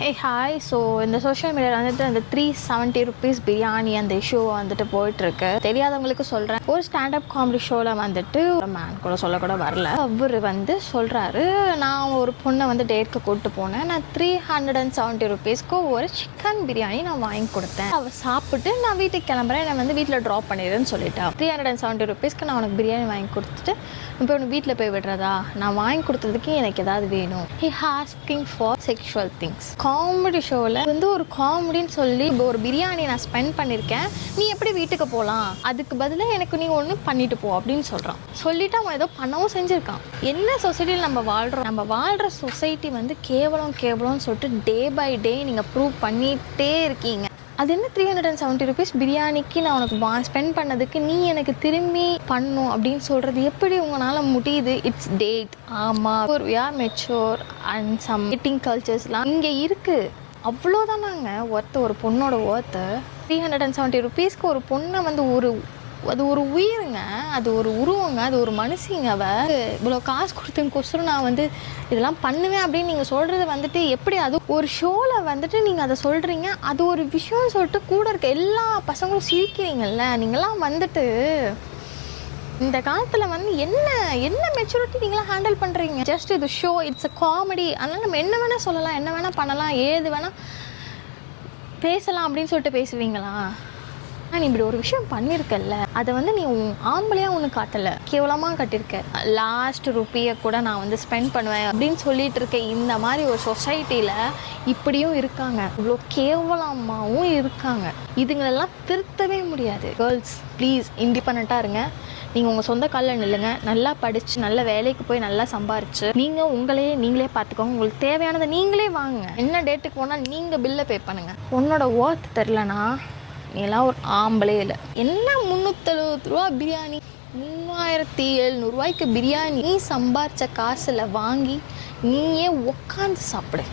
Hey hi. So இந்த social மீடியாவில் வந்துட்டு அந்த 370 ருபீஸ் பிரியாணி அந்த இஷ்யூ வந்துட்டு போயிட்டுருக்கு. தெரியாதவங்களுக்கு சொல்கிறேன். ஒரு ஸ்டாண்டப் காமெடி ஷோவில் வந்துட்டு ஒரு மேன் கூட சொல்லக்கூட வரல. அவர் வந்து சொல்கிறாரு, நான் ஒரு பொண்ணை வந்து டேட்க்கு கூப்பிட்டு போனேன். நான் 370 ருபீஸ்க்கு ஒரு சிக்கன் பிரியாணி நான் வாங்கி கொடுத்தேன். அவள் சாப்பிட்டு நான் வீட்டுக்கு கிளம்புறேன், நான் வந்து வீட்டில் ட்ராப் பண்ணிடுறேன்னு சொல்லிட்டேன். 370 ருபீஸ்க்கு நான் உனக்கு பிரியாணி வாங்கி கொடுத்துட்டு இப்போ உனக்கு வீட்டில் போய் விடுறதா? நான் வாங்கி கொடுத்ததுக்கு எனக்கு ஏதாவது வேணும். He asking for sexual things. Comedy ஷோவில் வந்து ஒரு காமெடின்னு சொல்லி இப்போ ஒரு பிரியாணி நான் ஸ்பெண்ட் பண்ணியிருக்கேன், நீ எப்படி வீட்டுக்கு போகலாம், அதுக்கு பதிலாக எனக்கு நீ ஒன்று பண்ணிட்டு போ அப்படின்னு சொல்கிறான். சொல்லிவிட்டு அவன் ஏதோ பண்ணவும் செஞ்சுருக்கான். என்ன சொசைட்டியில் நம்ம வாழ்கிற சொசைட்டி வந்து கேவலம்னு சொல்லிட்டு டே பை டே நீங்கள் ப்ரூவ் பண்ணிகிட்டே இருக்கீங்க. அது என்ன 370 ருபீஸ் பிரியாணிக்கு நான் உனக்கு ஸ்பெண்ட் பண்ணதுக்கு நீ எனக்கு திரும்பி பண்ணும் அப்படின்னு சொல்கிறது எப்படி உங்களால் முடியுது? It's date. ஆமாம், we are mature and some dating கல்ச்சர்ஸ்லாம் இங்கே இருக்குது. அவ்வளோதானாங்க ஒரு பொண்ணோட ஒர்த்து. 370 ருபீஸ்க்கு ஒரு பொண்ணை வந்து அது ஒரு உயிருங்க, அது ஒரு உருவங்க, அது ஒரு மனுஷிங்க. இவ்வளோ காசு கொடுத்ததுக்கோசரம் நான் வந்து இதெல்லாம் பண்ணுவேன் அப்படின்னு நீங்கள் சொல்கிறது வந்துட்டு எப்படி? அது ஒரு ஷோவில் வந்துட்டு நீங்கள் அதை சொல்கிறீங்க, அது ஒரு விஷயம்னு சொல்லிட்டு கூட இருக்க எல்லா பசங்களும் சிரிக்கிறீங்கல்ல. நீங்களாம் வந்துட்டு இந்த காலத்தில் வந்து என்ன மெச்சூரிட்டி நீங்களாம் ஹேண்டில் பண்ணுறீங்க? ஜஸ்ட் இது ஷோ, இட்ஸ் அ காமெடி. அதனால் நம்ம என்ன வேணால் சொல்லலாம், என்ன வேணால் பண்ணலாம், ஏது வேணால் பேசலாம் அப்படின்னு சொல்லிட்டு பேசுவீங்களா? நீ இப்படி ஒரு விஷயம் பண்ணியிருக்கல்ல, அதை வந்து நீ ஆம்பளையாக ஒன்று காட்டலை, கேவலமாக கட்டியிருக்க. லாஸ்ட் ருப்பியை கூட நான் வந்து ஸ்பெண்ட் பண்ணுவேன் அப்படின்னு சொல்லிட்டு இருக்கேன். இந்த மாதிரி ஒரு சொசைட்டியில் இப்படியும் இருக்காங்க, இவ்வளோ கேவலமாகவும் இருக்காங்க. இதுங்களெல்லாம் திருத்தவே முடியாது. கேர்ள்ஸ் ப்ளீஸ் இண்டிபெண்ட்டாக இருங்க. நீங்கள் உங்கள் சொந்த காலில் நில்லுங்க. நல்லா படித்து நல்ல வேலைக்கு போய் நல்லா சம்பாரிச்சு நீங்கள் நீங்களே பார்த்துக்கோங்க. உங்களுக்கு தேவையானதை நீங்களே வாங்க. என்ன டேட்டுக்கு போனால் நீங்கள் பில்லை பே பண்ணுங்கள். உன்னோட ஒர்த் தெரிலனா நீலாம் ஒரு ஆம்பளே இல்லை. என்ன 370 ரூபா பிரியாணி, 3700 ரூபாய்க்கு பிரியாணி நீ சம்பாரித்த காசில் வாங்கி நீயே உக்காந்து சாப்பிடு.